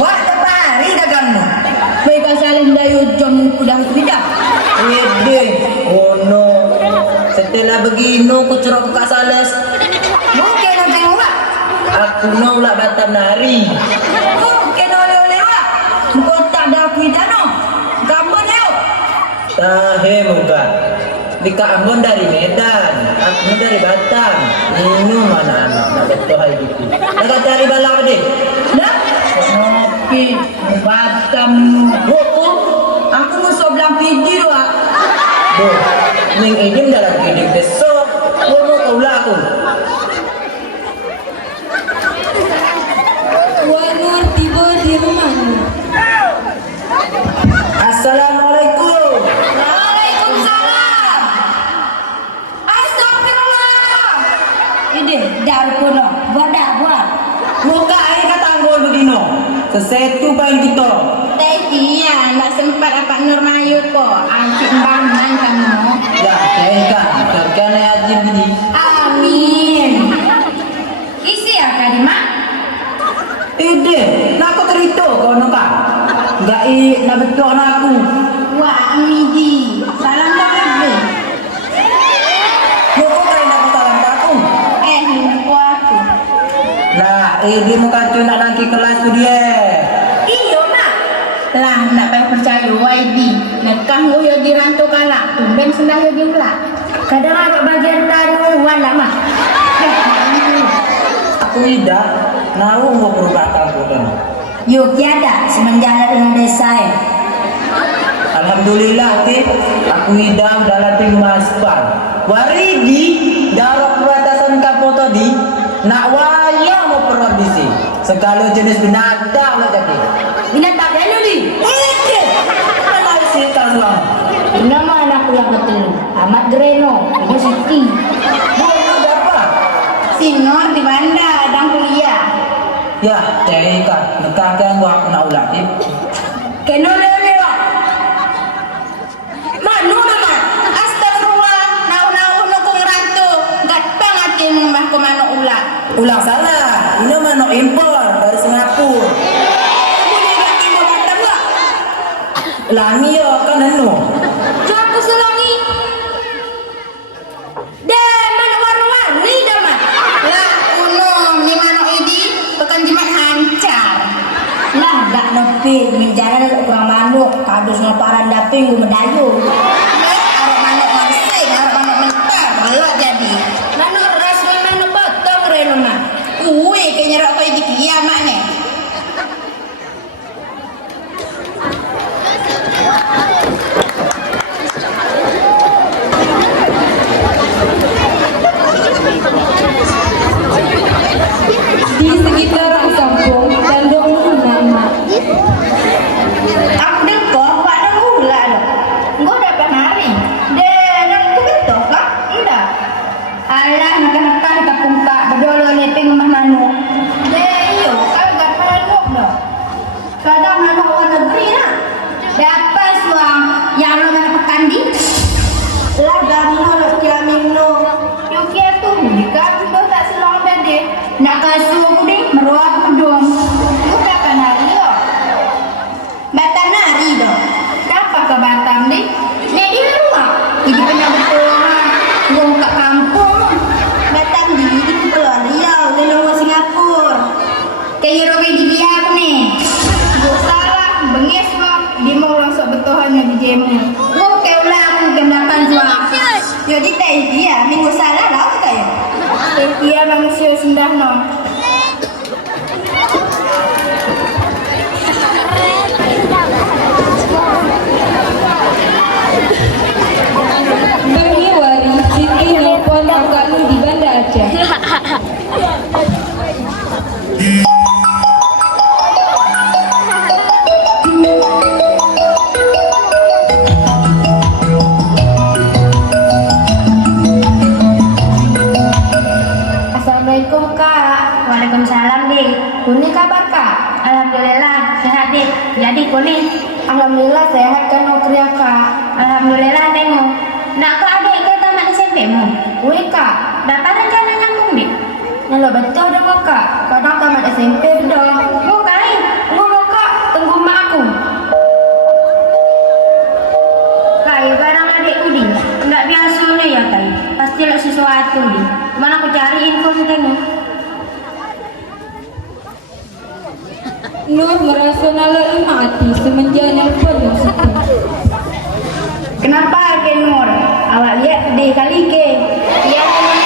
Wah, terpari dagangmu. Baik asalin dayo jam kudang tidak. Ede, oh no. Setelah begini ku cerok ke Kasales. Mungkin nanti wak. Aku nolak Batam nari. Mungkin oleh-oleh wak. Kau tak ada kuidano. Kamu yuk. Tahe muka. Dika Ambon dari Medan, aku dari Batam. Ini mana anak nak betul hai gitu. Nak cari balak deh. Nah, oke. Batam. Oh, aku musuh belang pidi wak. Boh, ning idim dalam idim besok. Mau kau lah aku. Wanur tiba di rumah. Assalamualaikum. Waalaikumsalam. Astagfirullah. Ini darpono, bodak buat. Muka air kata anggol begino. Sesetu paling kita. Iya, nggak sempat apa Nurmayu kok. Ancik bangan kamu. Ya, tengah. Terkena ajib ini. Amin. Isi ya Kak Dima? Ide, nak aku cerita kau nampak. Enggak nak betul nak aku. Wah, Amidi. Salam kamu. Kau kau nak salam aku. Lupa aku. Nah, dia mau kacau nak lagi kelas tu dia. Iyo nak. Lah, nak percaya YB. Nekah yo di rantau kalak. Tumben sendah yo di ulak. Kadang agak bagian taruh wala mah. Aku tidak. Nahu mau berubah kamu kan. Yuk tiada semenjak dengan desa ya. Alhamdulillah teh. Aku hidam dalam tim maspal. Waridi darah perbatasan kapo tadi. Nak waya mau perhabisi. Segala jenis binatang lah jadi. Binatang kan ni? Ide. Mana sih kamu? Nama anakku yang betul. Ahmad Greno. Ini Siti. Mau dapat? Sinor di Banda dan kuliah. Ya, cekak. Nekakkan waktu nak ulang. Keno lewa. Manu mama. Astagfirullah. Nau nukung rantu. Gatang hati mah ke mana ulang. Ulang salah. Ini mana impor dari Singapura. Boleh ganti mau Batam tak? Langi ya kan anu. Jual ke Selangi. Dan mana warna-warni dah mah. Lah kuno ni mana idi pekan jimat hancar. Lah gak nepi menjalan kurang manuk kadus ngaparan daping medayu. Arok manuk marsing, arok manuk mentah belak jadi. Manuk ras manuk potong reno mah. Kuwi kayaknya rok kau di kiamat ni. Di sekitar kampung Tandong nama. Aku dekor pak dah mula dah. Gua dapat hari. Dan aku betul kah? Tidak. Alah nak kampung kak berdolo leping rumah manuk. Iyo, kalau gak manuk dah. Kadang manuk luar negeri nak. Dapat suang yang lo nak pekan di. Lah gamno lo kiamino. Yo kia tu jika tu tak selang deh. Nak kasuh aku ni meruah pedom. Bukan kan hari yo. Batam nari dah. Kenapa ke Batam ni? Ni di rumah. Jadi pernah betul lah. Ngomong kat kampung. Batam di Pulau Riau. Di luar Singapura. Kayak rokai di biak ni. Gak salah. Bengis bang. Dia mau langsung betul hanya di jemu. Ngomong ulang. Jam 8 jual. Yo di teh dia. Minggu salah lah. Kayak. Dia manusia sendah no. Berniwari Siti nelpon kakakmu di Banda Aceh. Assalamualaikum kak. Waalaikumsalam dik. Kuni kabar kak? Alhamdulillah sehat dik. Jadi kuni alhamdulillah sehat kan kerja kak. Alhamdulillah tengok. Nak ke adik ke tamat SMP mu? Wih kak. Dapat rencana nyambung dik. Nyalo betul dong kak. Kadang tamat SMP dong. Nur merasa lalu mati semenjak nelpon Siti. Kenapa ke Nur? Awak lihat sedih kali ke? Iya teman.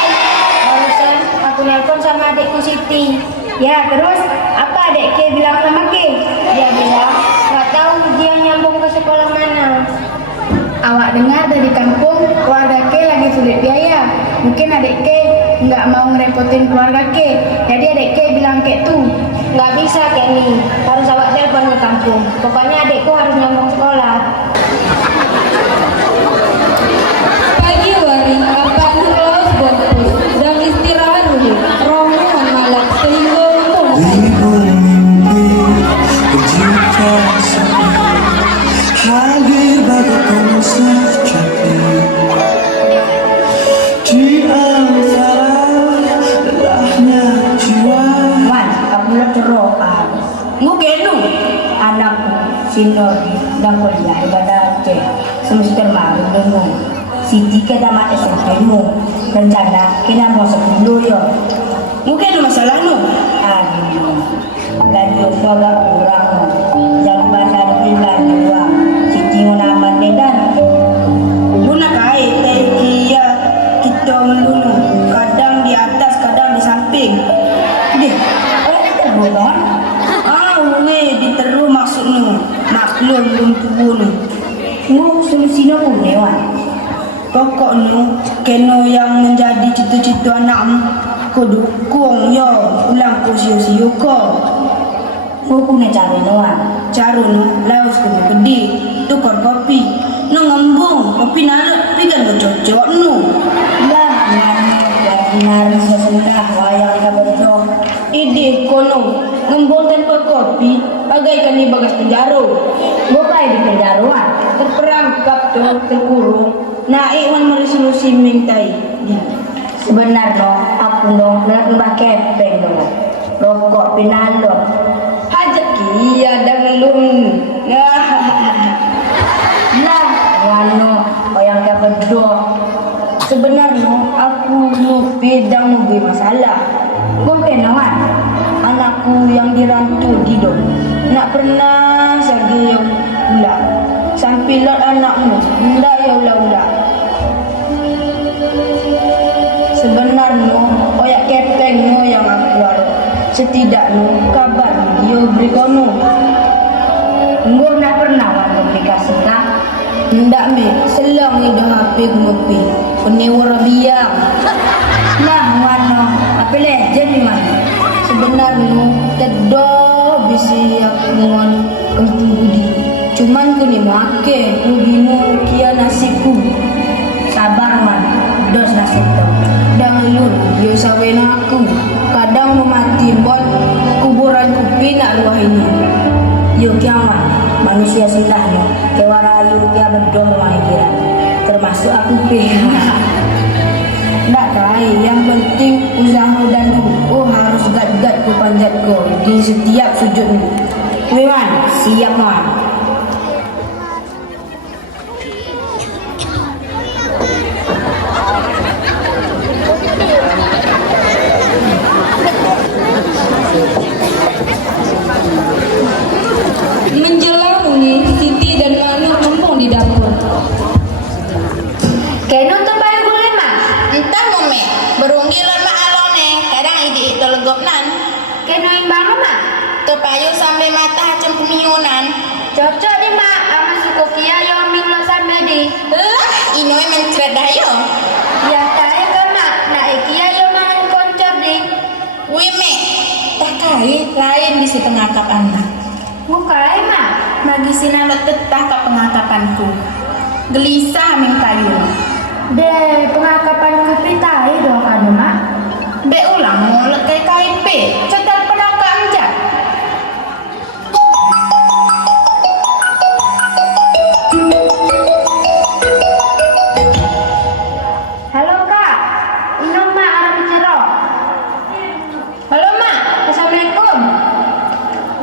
Barusan aku nelpon sama adikku Siti. Ya terus apa adik ke bilang sama ke? Dia bilang nggak tahu dia nyambung ke sekolah mana. Awak dengar dari kampung keluarga ke lagi sulit biaya. Mungkin adik ke nggak mau ngerepotin keluarga ke. Jadi adik ke bilang ke tuh nggak bisa kayak nih. Harus awak telepon ke kampung. Pokoknya adikku harus nyambung sekolah. Pagi hari apa Nurlaus bongkus dan istirahat dulu. Rombongan malam sehingga umur Ribu mimpi berjuta sepi hadir bagaikan sejati di antara lelahnya jiwa. Wan, aku nak teroka. Ngukenu anakku Sinori dan kuliah ibadah Aceh semester baru dengung. Siti ke tamat SMP mu rencana kena mau 10 yo. Ngukenu masalah nu? Aduh, laju agak kurang no. Jangan bahasa dibilang juga. Siti mau naman dedan. Guna kait dia kita melulu. Kadang di atas, kadang di samping. Deh, kita bolon. Diteru maksudnya maklum belum tubuh solusinya pun dewan pokoknya kena yang menjadi cita-cita anakmu kau dukung ya ulang kau sio-sio kau punya cara laos kena gede tukar kopi ngembung kopi narik pikan bercocok lah nari sesendah wayang kita bercocok ide kono ngembung tanpa kopi bagaikan di bagas penjara bukan di penjaruan terperangkap tuh terkurung naik wan meresolusi mintai sebenarnya aku dong mbak kepeng dong rokok pinalok hajat kia dan lun nah wano yang kebedo sebenarnya aku ngopi dan ngopi masalah ngopi nawan anakku yang dirantau di dong nak pernah sagi yang ulang sampai lot anakmu ndak ya ulang-ulang sebenarnya oyak kepengmu yang aku lalu setidaknya kabar dia beri kono engkau nak pernah waktu aplikasi nak ndak me selang hidup HP ngopi penewar biang nah wano apa legend mana sebenarnya tedoh bisi aku ngon kampung budi cuman kini make rubino kia nasiku sabar man dos nasib tau dan lur yo sawena aku kadang memati bot kuburan kupi nak luah ini yo kiaman manusia silahnya kewarayu kia bedol mahiran termasuk aku ndak kai yang penting usaha dan harus gat-gat ku panjat ko di setiap sujud ni. Wiman, siap man. menjelang ini Siti dan Manu ngomong di dapur. Keno tu paling boleh mas. Entah mome, berunggi lama alone, kadang ide itu legopnan. Keno imbang mas. Tepayu sampai mata hacem kemiunan. Cocok di mak, ama suku kia yang minum sampai di. Inoi mencret dayo. Ya kaya kan mak, nak kia yang mangan koncor di. Wime, tak kait lain di si pengakap anak. Mukai mak. Bagi sinalot tetah ke pengakapanku. Gelisah mengkayu. De pengakapan kepitai dong kan mak. Be ulang mulut kayak KIP, cetar penangka amjad. Halo kak, inom mak arah bicara. Halo mak, assalamualaikum.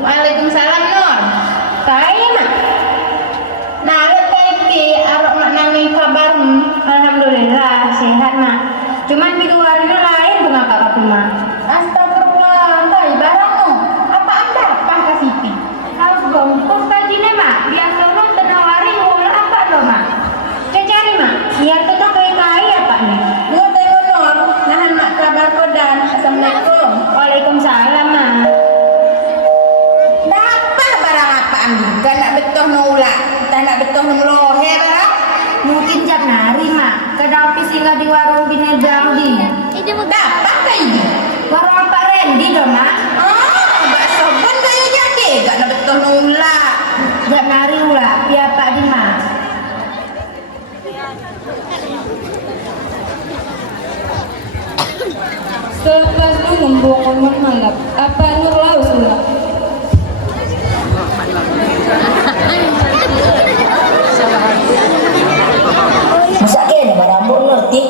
Waalaikumsalam Nur. Kai mak. Nah, lagi arok mak nami kabarmu. Alhamdulillah sehat mak. Cuman di luarnya lain pengakap aku mak. Astagfirullah, baik nak betul melohe lah. Mungkin jam nari mak. Kadang api singgah di warung binedang di. Dapat kah ini? Warung Pak Randy dong mak. Oh, bakso pun kaya jadi. Gak nak betul nula. Jam nari ulah. Pia Pak di mak. Selepas itu membuang malap, apa Nur Laus ulah? Masa kene barambut ngerti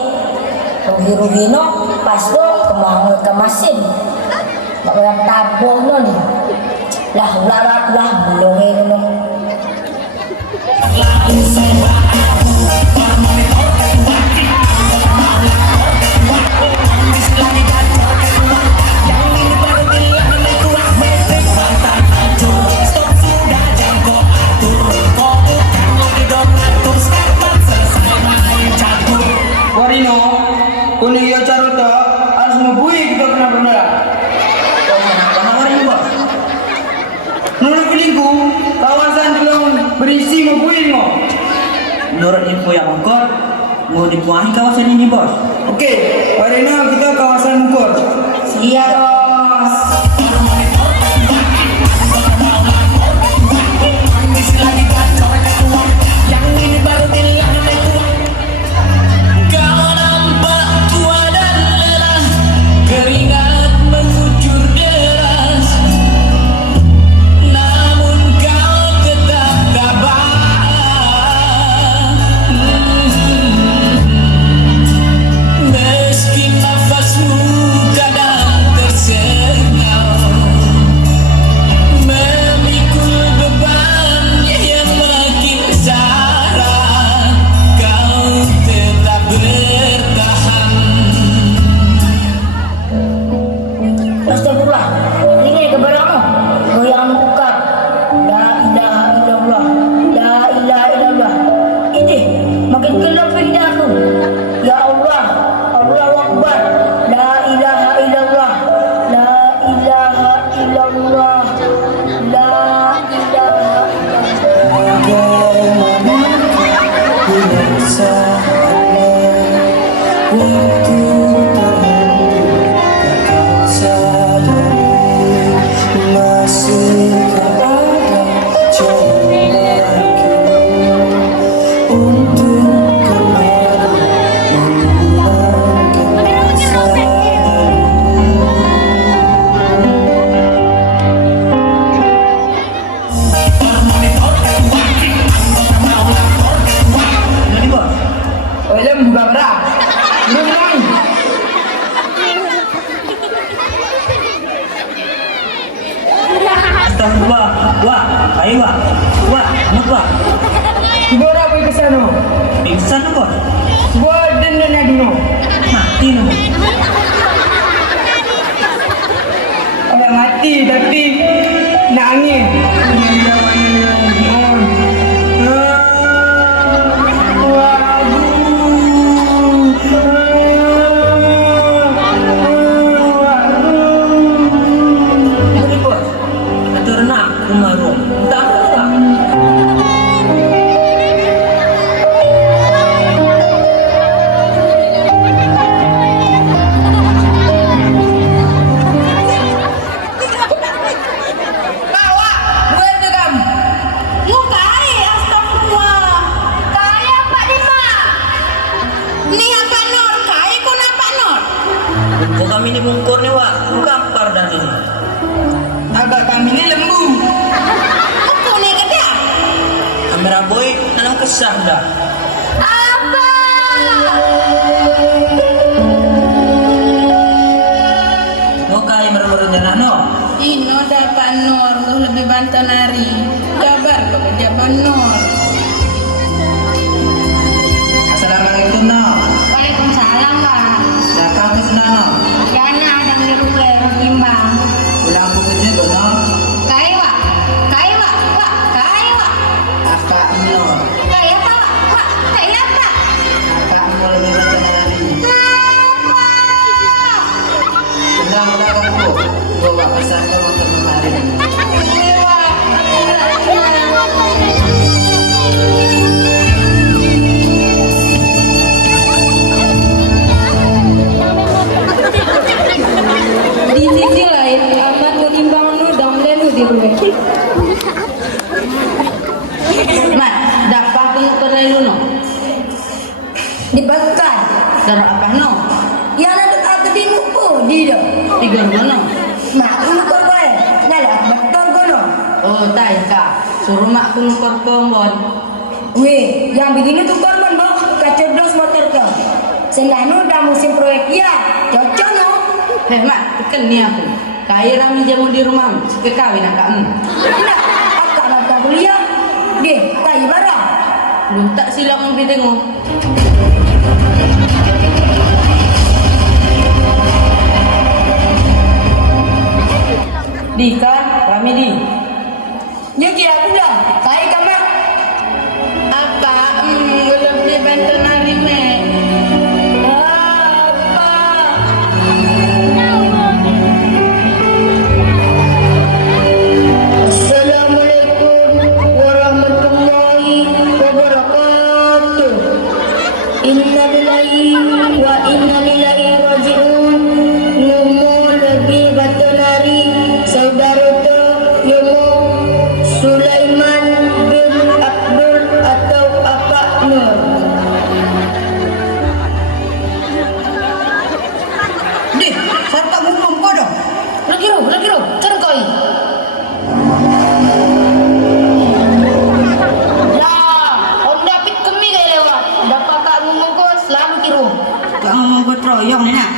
rugi-rugi no pas do kemangun ke mesin nak orang tabuh no ni lah belum ini no Warino, kuning yo caruto harus ngebui kita kena benar. Kenapa Warino bos? Menurut pilihku, kawasan belum berisi ngebui mo. Menurut info yang Mungkor, mau dipuahi kawasan ini bos. Oke, Warino kita kawasan Mungkor. Iya bos. Kau nampak tua dan lelah, keringat mengucur deras, namun kau tetap tabah. Meski nafasmu kadang tersengal, memikul beban yang makin besar, kau tetap bertahan. Astagfirullah ini keberamo goyang buka la ilaha illallah la ilaha illallah ini makin gelap pindahku ya Allah Allahu Akbar la ilaha illallah la ilaha illallah la ilaha illallah Bagaimana ku rasa waktu terhenti, kau sadari masih ada jalan lagi untuk kembali mengulangi masa Jadi bos, oleh buka berah. Belum lagi. Astagfirullah, wah, ayo wah, amat wah. Gora pergi ke sana. Di sana bos. Gua dendam lagi no. Mati no. Orang mati tapi nangis. Boleh bos. Atau renang rumah rom. Tak apa. Bawa, buat gegam. Mukai, astagfirullah. Kaya Pak di mak. Ni apa Nur? Kai ku napa Nur? Kok kami ini mungkur nih wak. Kampar dan ini. Agak kami ini lembu. Aku ni kedah. Kamera boy nanam kesah dah. Apa? Kok kaya meru-meru jangan no. Ino dapat Nur, lu lebih bantu nari. Jabar kau jabar Nur. Assalamualaikum no. Waalaikumsalam Pak. Datang ke sana no. Jana ada di rumah timbang. Ulang aku kerja tuh no. Kaya Pak. Kaya Pak. Pak. Kaya Pak. Kakak no. Kaya Pak. Pak. Kaya Pak. Kakak mau lebih bantu nari. Ulang aku. Gua pesan kau untuk menari. Pak. kirwe. Mat, dapat aku pernah luno. Dibakar. Cara apa no? Yang ada aku tengok pun dia. Tiga mana? Mak aku nukar kau ya. Nada betul kau no. Oh, tak kak. Suruh mak aku nukar pombon. Weh, yang begini tuh korban bawa kacerdos motor kau. Senanu udah musim proyek ya. Cocok no. Heh mak, tekan ni aku. Kaya rami jamu di rumah. Suka kawin akak. Tidak, akak nak kau kuliah. Deh, tak ibarat. Belum tak silang mau pergi tengok. Di kan, rame di. Dia kira aku dah. Saya kamu. Apa? Belum dibantu nari me. Apa? Assalamualaikum warahmatullahi wabarakatuh. Inna lillahi wa inna ilaihi raji'un. Ngomong lagi batu nari saudara tu Yomo Sulaiman bin Abdul atau Apa Nur. Dih, siapa ngomong kau dah? Lagi ro, cerkoi. Lah, Om David kemi gaya lewat. Dapat tak ngomong kau selalu kiro. Kau ngomong kau teroyong ni nak.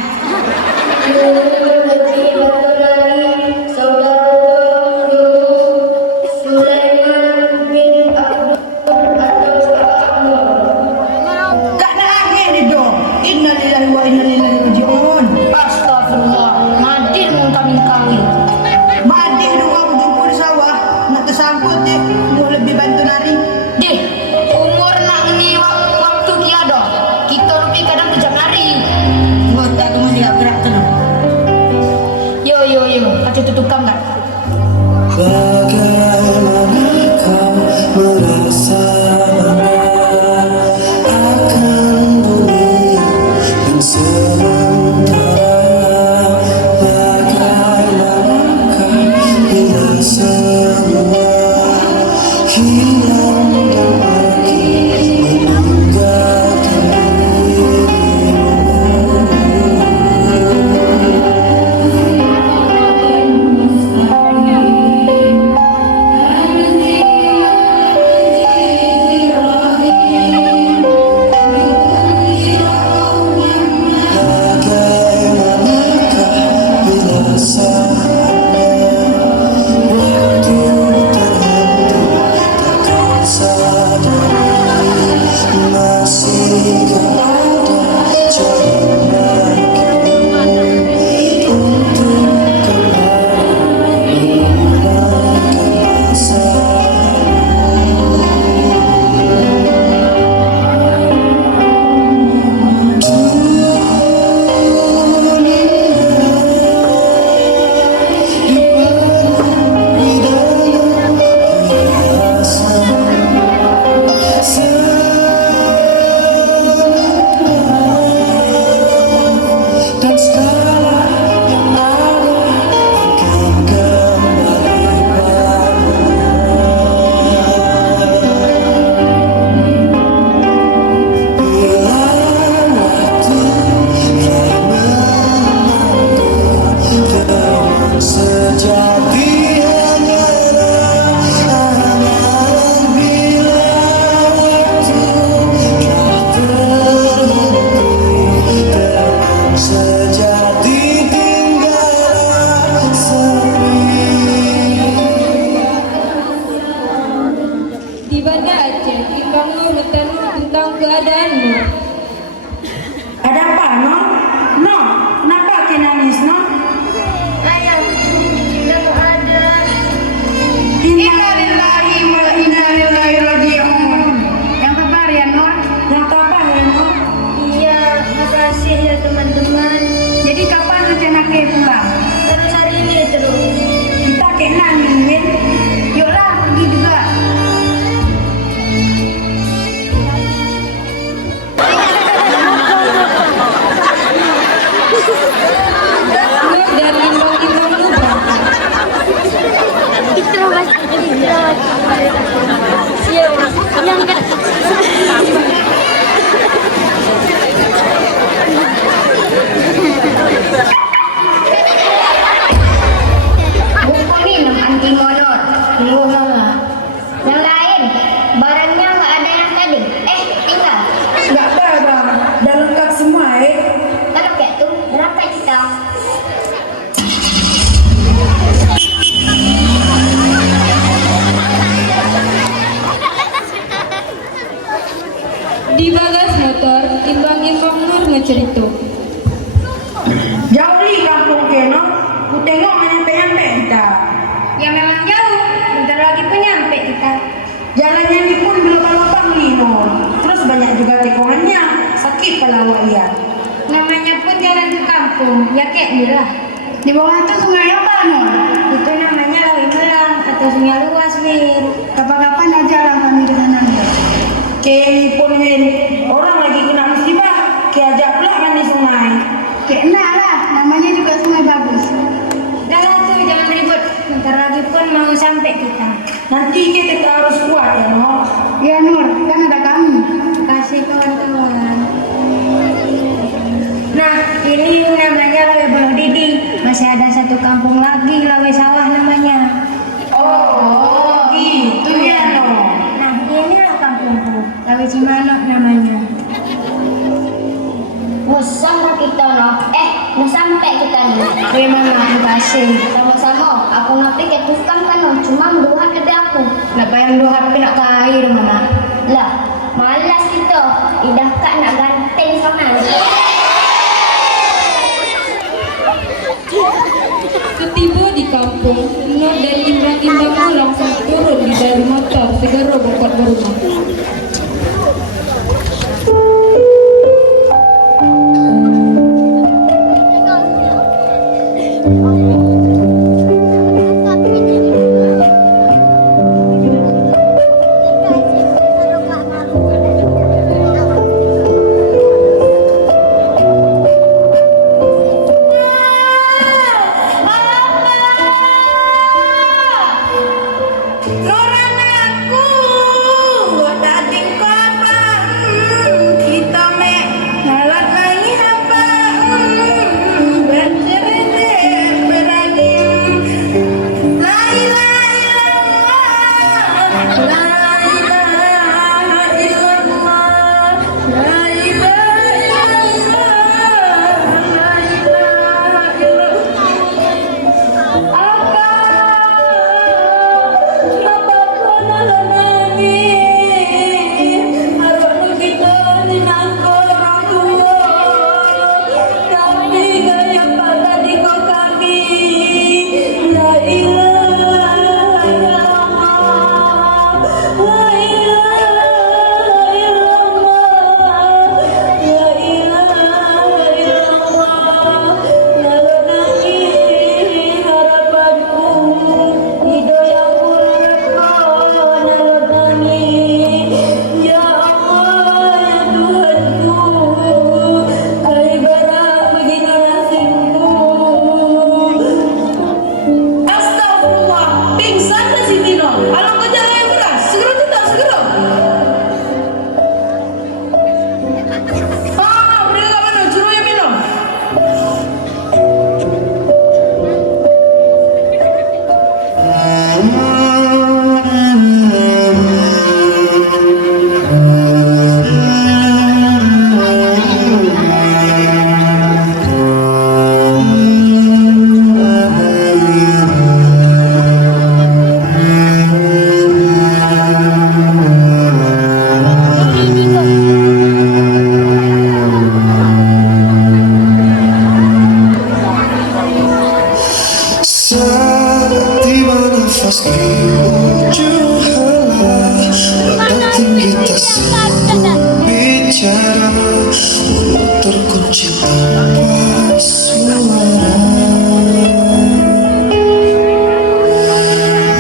Buku minum anti monor. Yang lain, barangnya nggak ada yang tadi. Tinggal. Nggak ada, dah lengkap semua Kalau kayak tuh, berapa kita? Di bagas motor, imbang-imbang Nur ngecerita. Jauh li kampung keno, ku tengok nyampe-nyampe kita. Ya memang jauh, bentar lagi pun nyampe kita. Jalannya ini pun berlubang-lubang Lino. Terus banyak juga tikungannya, sakit kepala awak lihat. Namanya pun jalan ke kampung, ya kayak lah. Di bawah itu sungai apa, Nur? Itu namanya Lawi Melang atau sungai luas, Mir. Kapan-kapan aja lah kami ke sana. Kayak pun Win, orang lagi kena musibah, kiajak pula mandi sungai. Kena lah, namanya juga sungai bagus. Dah lah tuh, jangan ribut. Bentar lagi pun mau sampai kita. Nanti kita harus kuat ya, no? Ya Nur, kan ada kami. Kasih kawan-kawan. Nah, ini namanya Lawe Bolo Didi. Masih ada satu kampung lagi, Lawe Sawah namanya. Oh, gitu ya, no? Nah, inilah kampungku. Lawe Cimanuk namanya. Musang kita no. Mau sampai kita nih. Terima kasih. Sama-sama. Aku nanti ke tukang kan no. Cuma dua ada aku. Nak payang dua HP nak kahir mana? Lah, malas kita. Idah kak nak ganteng sama. Ketiba di kampung, Nur dan imbang-imbangnya langsung turun dari motor segera berangkat ke rumah. Orang aku, gua dating apa? Kita me nalat lagi apa? Bercerita berani. La ilaha illallah, la ilaha illallah, la ilaha illallah, la ilaha illallah. Astagfirullah, pingsan di sini no. Alang kau jangan yang beras, segera tidak segera. Udah tak mana, suruh yang minum. Saat tiba nafas di ujung hala, batin kita sibuk bicara, mulut terkunci tanpa suara.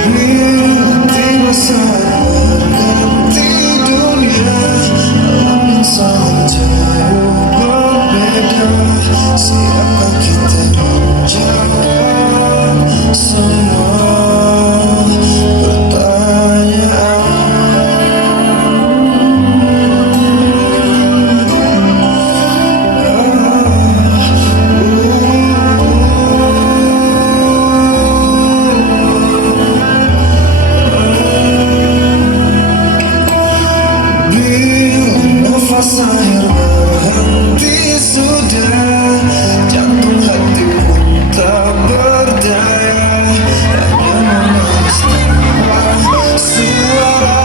Bila tiba saat berganti dunia, alam yang sangat jauh berbeda. Siapa kita menjawab semua? nafas akhir berhenti sudah, jantung hati pun tak berdaya, hanya menangis tanpa suara.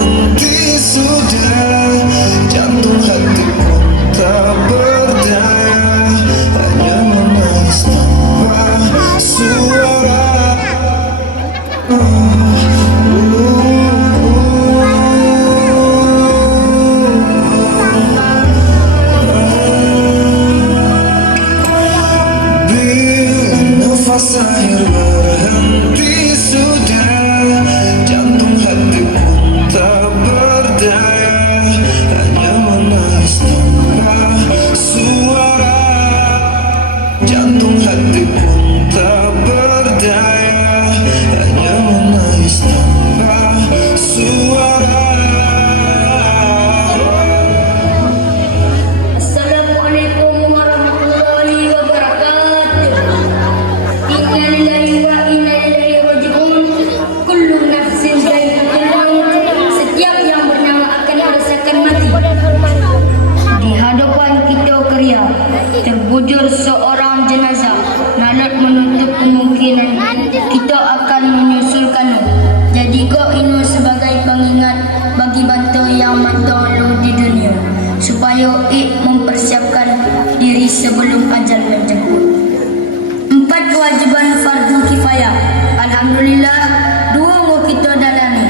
Henti sudah, jantung hati pun tak berdaya, hanya menangis tanpa suara. Nafas akhir berhenti sudah, jantung hati pun tak berdaya, hanya menangis tanpa suara. Jantung hati pun tak berdaya, hanya menangis tanpa suara. Assalamualaikum warahmatullahi wabarakatuh. Inna lillahi wa inna ilaihi raji'un. Kullu nafsin dha'iqatul maut. Setiap yang bernyawa akan merasakan mati. Di hadapan kita Keria terbujur seorang jenazah. Lalat menutup kemungkinan kita akan menyusulkannya. Jadi kau ini sebagai pengingat bagi bantu yang lalu di dunia, supaya mempersiapkan diri sebelum ajal menjemput. 4 kewajiban fardu kifayah. Alhamdulillah, 2 mau kita dalami: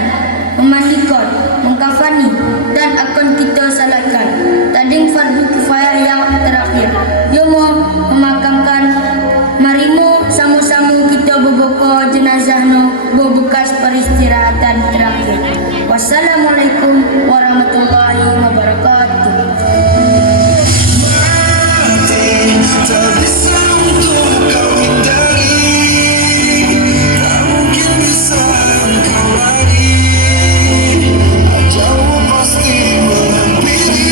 memandikan, mengkafani, dan akan kita salatkan. Tading fardu kifayah yang terakhir, mau memakamkan. Marimu sama-sama kita berbuka jenazah berbekas peristirahatan terakhir. Wassalamualaikum warahmatullahi wabarakatuh. Tak bisa untuk kau hindari, tak mungkin bisa engkau lari. Ajalmu pasti menghampiri.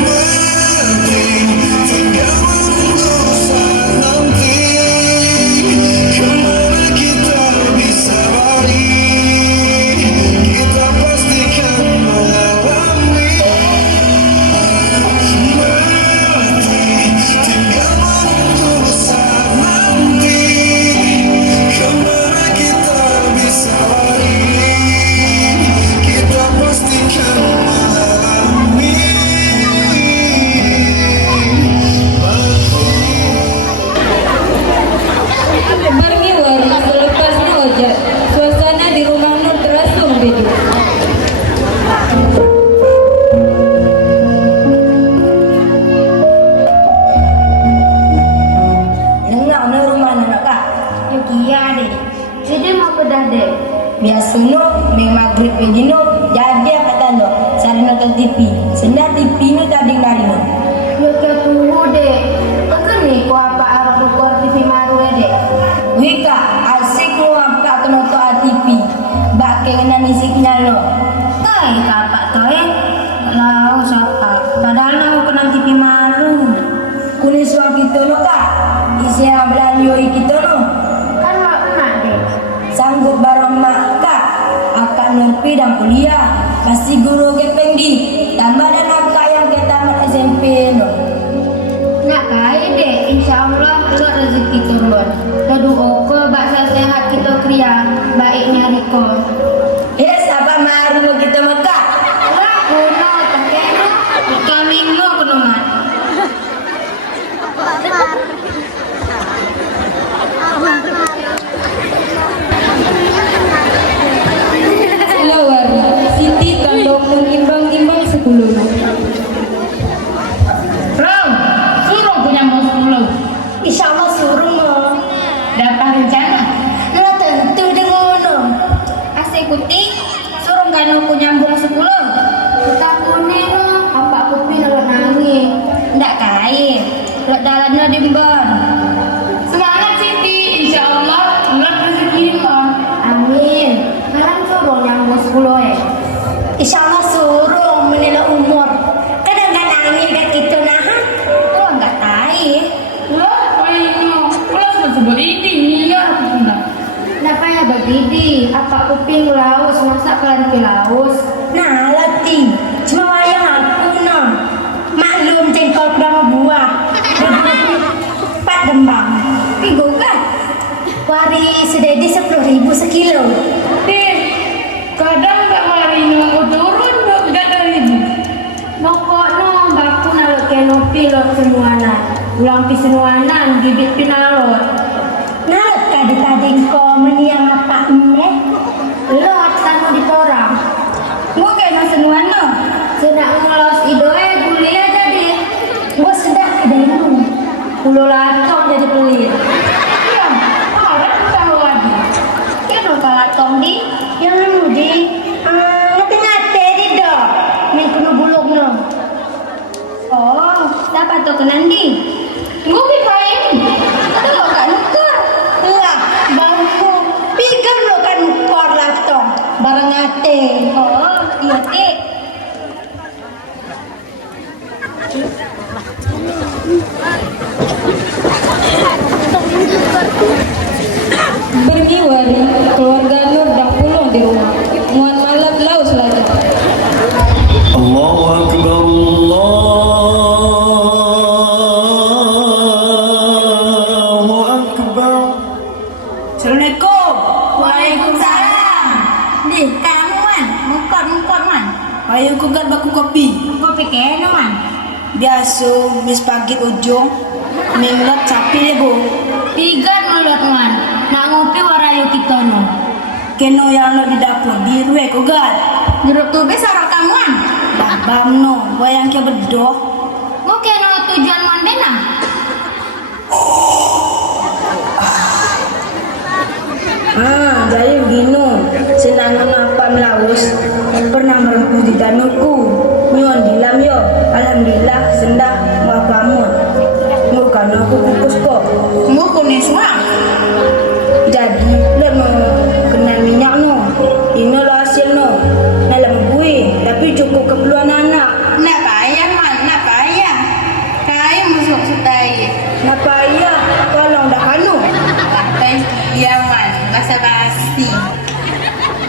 Mati, tinggal menunggu saat nanti. Kemana kita bisa lari? Kita pastikan mengalami. Tinggal menunggu saat nanti. Kemana kita bisa lari? Kita pastikan mengalami. Pergi Wari, selepasnya ojek. Suasana di rumah Nur terasa beda. Dengar ni rumah nak kak. Iya deh. Jadi mau ke deh. Biasa no, maghrib pergi no, jadi apa tanda? Sari nonton TV. Senda TV ni tadi lari no. Ya ke tunggu deh. Aku nih kau apa arah buka TV maru deh. Wika, asik no apa nonton TV. Bak kena ni signal no. Kai kapak tu Lau siapa? Padahal nak kena TV maru. Kulit suam kita no kak. Isi yang Belanja kita no. Kan mak emak deh. Sanggup barang mak kak. Akak ngerti dan kuliah. Pasti guru gepeng di. Tambah dan akak yang ke tamat SMP no. Nak kaya deh. InsyaAllah lo rezeki turun. Kedua ke baksa sehat kita kriya. Baiknya rikon. Yes, apa maru kita mekak? Aku no tak kena. Kami no penumat. Hello Wari, Siti tandok menimbang-timbang 10. Rom, suruh punya mau 10. InsyaAllah suruh mo. Dapat rencana? Nah tentu dengan no. Asik putih. Suruh kan aku nyambung 10. Kita kuning no. Apa aku pindah lo nangis. Ndak kaya. Lek dalannya dimbon. Semangat Siti, insya Allah ulat rezeki mo. Amin. Sekarang suruh nyambung 10 InsyaAllah suruh menilai umur. Kadang-kadang nangis kan kita nah. Oh enggak tahu. Wah, paling mo. Kalau sebut ini, iya aku pernah. Kenapa ya bagi bakalan Filaus. Nah, letih. Cuma wayang aku no. Maklum cengkol kurang buah. Pak Dembang. Pigo kan? Wari sudah di 10.000 sekilo. Kadang gak mari nunggu turun gak dari ibu. Nokok no baku nalot keno pilot semuana. Ulang pi semuana gibit pinalot. Nah, tadi kau meniang apa ini? Lot tanu di porang. Mau kena senuan no? Senak ngolos idoe kuliah jadi. Gua sudah ada ini. Pulau latong jadi pelit. Iya, orang tahu lagi. Kena kalatong di yang anu di ngate-ngate di do. Main kuno bulog no. Oh, dapat tuh kenandi. Gue pipain. Ada lo kan nukar. Lah, bangku. Pikir lo kan nukar latong. Barang ngate. Oh, iya tik. Pergi wari keluarga Nur dah pulang di rumah. Muat malam laus lagi. Allahu Akbar, Allahu Akbar. Assalamualaikum. Waalaikumsalam. Di kamu man, mukot man. Ayo kugat baku kopi. Kopi kena man. Biasa bis pagi ujung. Minglot sapi deh bu. Tiga nolot man. Nak ngopi warayo kita no. Keno yang lo di dapur biru kugat. Jeruk tube sarok kamuan. Bam no, wayang ke bedoh. Mau kena tujuan man bena. Jadi begini. Senang apa melaus. Pernah merempuh di danuku. Nyon dilam yo. Alhamdulillah sendah mapamun. Bukan aku kukus kok. Mau kuning semua. Jadi le mau kenal minyak no. Ini lo hasil no. Dalam gue. Tapi cukup keperluan anak. Nak payah man, nak payah. Kayu masuk sutai. Napa iya? Tolong dah kanu. Lantai iya man, basa basi.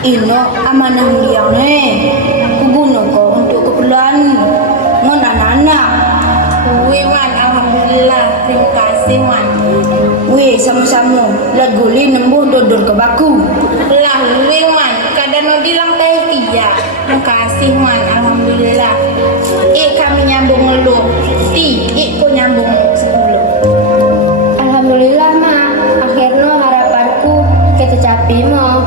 Ino amanah yang ne. Kubunuh kau untuk keperluan non anak-anak. Kue man, alhamdulillah. Terima kasih man. Weh sama-sama. Laguli nembuh dodol ke baku. Lah, kue man. Kadang no di lantai 3. Terima kasih man, alhamdulillah. Kami nyambung ngeluh. Kau nyambung 10. Alhamdulillah ma. Akhirnya harapanku kita capai mo.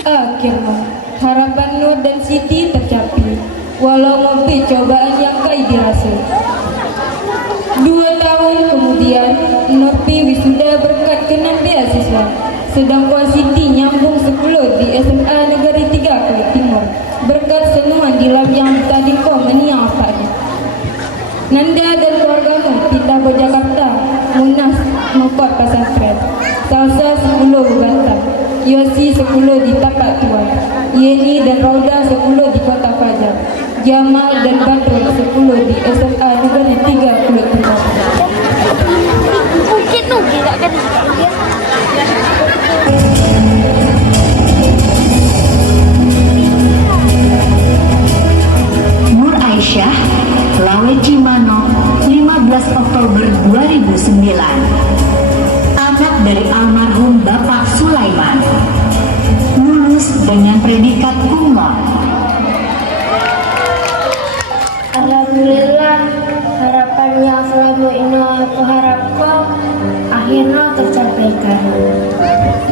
Akhirnya harapan Nur dan Siti tercapai. Walau ngopi cobaan yang kai dirasa. 2 tahun kemudian Nopi wisuda berkat kenan beasiswa. Sedangkan Siti nyambung sekolah di SMA Negeri 3 Kuala Timur. Berkat senuan dilam yang tadi kau meniang apanya. Nanda dan keluargamu pindah ke Jakarta. Munas mengkot pesantren. Salsa 10 Batam. Yosi 10 di Tapak Tua. Yeni dan Rauda 10 di Kota Fajar. Jamal dan Badrul 10 di SMA Negeri 3 Kuala Timur. Nur Aisyah, Lawe Cimano, 15 Oktober 2009. Anak dari almarhum Bapak Sulaiman. Lulus dengan predikat kumlot. Alhamdulillah, harapan yang selama ini aku harapkan akhirnya tercapaikan.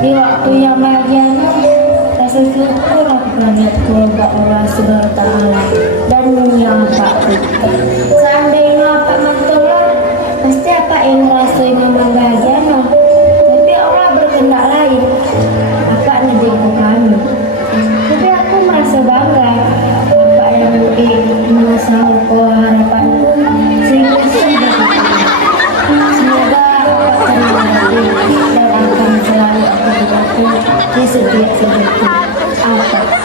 Di waktu yang bahagia ini, rasa syukur aku banyak kepada Allah Subhanahu wa Ta'ala dan yang tak. Seandainya Pak Mantola Bapak yang merasai memang bahagia no. Tapi Allah berkehendak lain. Bapak ngejenguk kami. Tapi aku merasa bangga. Bapak yang mengasahku harapanku sehingga sudah. Semoga Bapak terima hati dan akan selalu aku berlaku di setiap hidupku. Apa?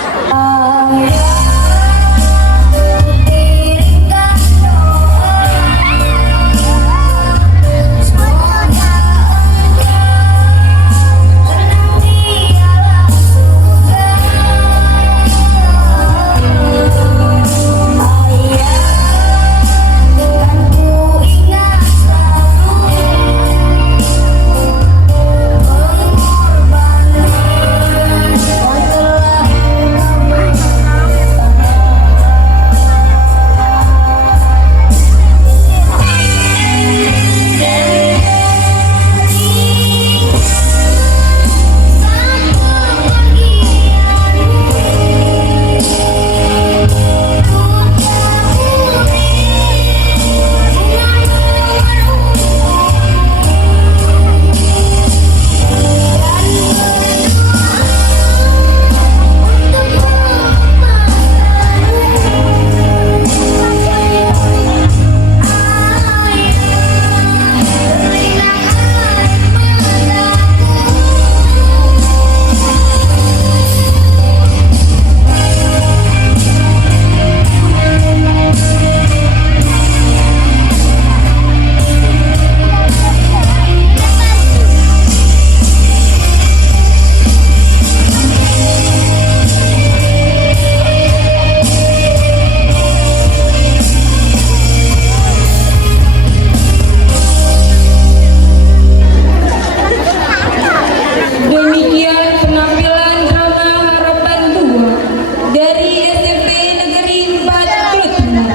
Demikian penampilan drama Harapan 2 dari SMP Negeri 4 Klutmur.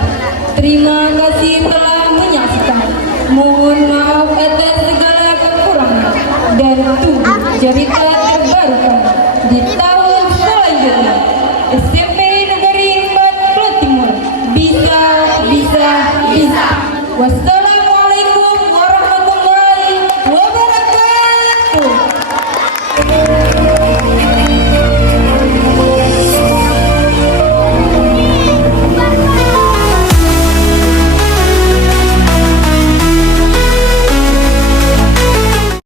Terima kasih telah menyaksikan. Mohon maaf atas segala kekurangan dan tunggu cerita terbaru kami di